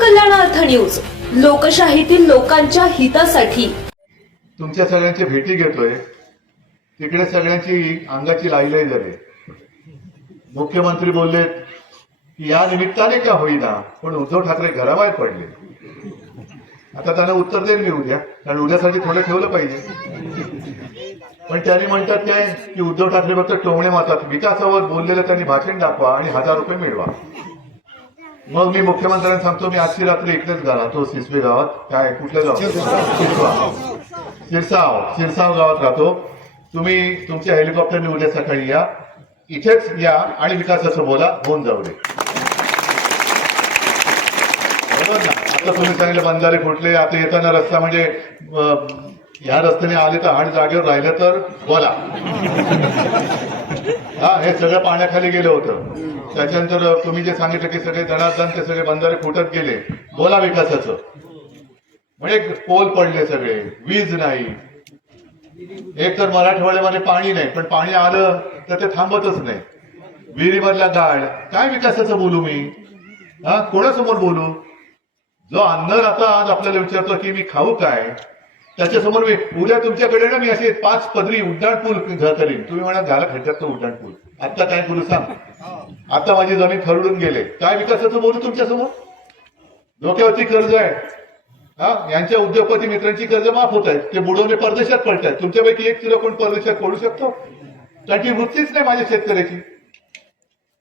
लोककल्याणार्थ news. लोकशाहीतील लोकांच्या हितासाठी. तुमच्या सगळ्यांची भेटी घेतोय. तिकडे सगळ्यांची अंगाची लाईलाई झाली मुख्यमंत्री बोलले की या निमित्ताने का होईना पण उद्धव ठाकरे घराबाहेर पडले. आता त्यांना उत्तर देईल मी उद्या कारण उद्यासाठी थोडं ठेवलं पाहिजे. पण त्यांनी म्हणतात काय की उद्धव ठाकरे फक्त टोमणे मातात विकासावर बोललेलं त्यांनी भाषण दाखवा आणि हजार रुपये मिळवा. मग मी मुख्यमंत्र्यांना सांगतो मी आजची रात्री इकडेच घाला तो सिसवे गावात काय कुठलं गावात? सिरसाव सिरसाव सिरसाव गावात राहतो. तुम्ही तुमच्या हेलिकॉप्टरने उद्या सकाळी या. इथेच या आणि विकासाचं बोला होऊन जाऊ दे. बरोबर ना? आता तुम्ही सांगितलं बंधारे फुटले आता येताना रस्ता म्हणजे ह्या रस्त्याने आले तर आणि जागेवर राहिलं तर बोला. हा हे सगळं पाण्याखाली गेलं होतं. त्याच्यानंतर तुम्ही जे सांगितलं की सगळे जनार्दन ते सगळे बंधारे फुटत गेले. बोला विकासाचं. म्हणजे पोल पडले सगळे. वीज नाही. एक तर मराठवाड्यामध्ये पाणी नाही पण पाणी आलं तर ते थांबतच नाही. विहिरीमधला गाळ. काय विकासाचं बोलू मी? हा कोणासमोर बोलू? जो अन्नदाता आज आपल्याला विचारतो की मी खाऊ काय? त्याच्यासमोर मी उद्या तुमच्याकडे ना मी असे पाच पदरी उड्डाण पूल करीन तुम्ही म्हणा झाला खड्ड्यात उड्डाणपूल उड्डाण पूल. आता काय बोलू सांग. आता माझी जमीन खरडून गेले. काय विकासाचं बोलू तुमच्यासमोर? डोक्यावरती कर्ज आहे. हा? यांच्या उद्योगपती मित्रांची कर्ज माफ होत आहेत. ते बुडवले परदेशात पडतात. तुमच्यापैकी एक किलो कोण परदेशात पडू शकतो? त्याची वृत्तीच नाही माझ्या शेतकऱ्याची.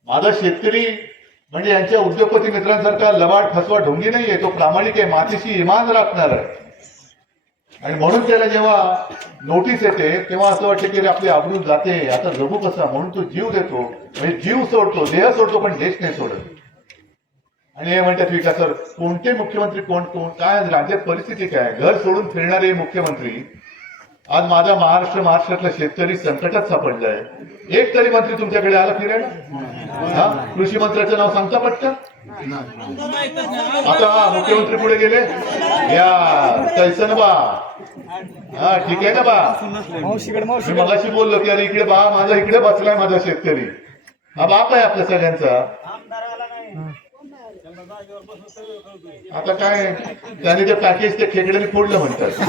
माझा शेतकरी म्हणजे यांच्या उद्योगपती मित्रांसारखा लवाट फसवा ढोंगी नाहीये. तो प्रामाणिक आहे. मातीशी इमान राखणार आहे. आणि म्हणून त्याला जेव्हा नोटीस येते तेव्हा असं वाटतं की आपली आबरू जाते. आता जगू कसा? म्हणून तो जीव देतो. म्हणजे जीव सोडतो देह सोडतो पण देश नाही सोडत. आणि हे म्हणतात विकासावर कोणते मुख्यमंत्री कोण कोण काय राज्यात परिस्थिती काय? घर सोडून फिरणारे मुख्यमंत्री आज माझा महाराष्ट्र महाराष्ट्रातला शेतकरी संकटात सापडलाय. एक तरी मंत्री तुमच्याकडे आला फिरायला? हा? कृषी मंत्र्याचं नाव सांगता पटकन? आता मुख्यमंत्री पुढे गेले? या कैसन बा हा ठीक आहे ना बा? मी मगाशी बोललो की अरे इकडे बा माझा इकडे बसलाय माझा शेतकरी. हा बाप आहे आपल्या सगळ्यांचा. आता काय त्याने ते पॅकेज ते खेकड्याने फोडलं म्हणतात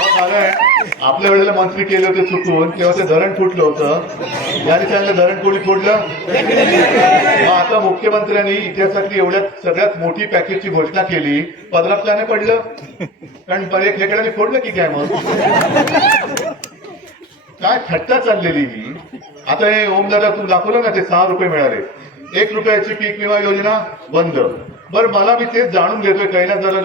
मग काय, आपल्या वेळेला मंत्री केले होते चुकून तेव्हा ते धरण फुटलं होतं. याने त्यांना धरण कोणी फोडलं? आता मुख्यमंत्र्यांनी इतिहासातली एवढ्या सगळ्यात मोठी पॅकेजची घोषणा केली. पदरात पडलं. कारण बरे खेकड्याने फोडलं की काय मग? काय थट्टा चाललेली ही. आता हे ओमदादा तू दाखवलं ना ते सहा रुपये मिळाले. एक रुपयाची पीक विमा योजना बंद. बरं मला मी तेच जाणून घेतोय. कैलास दादा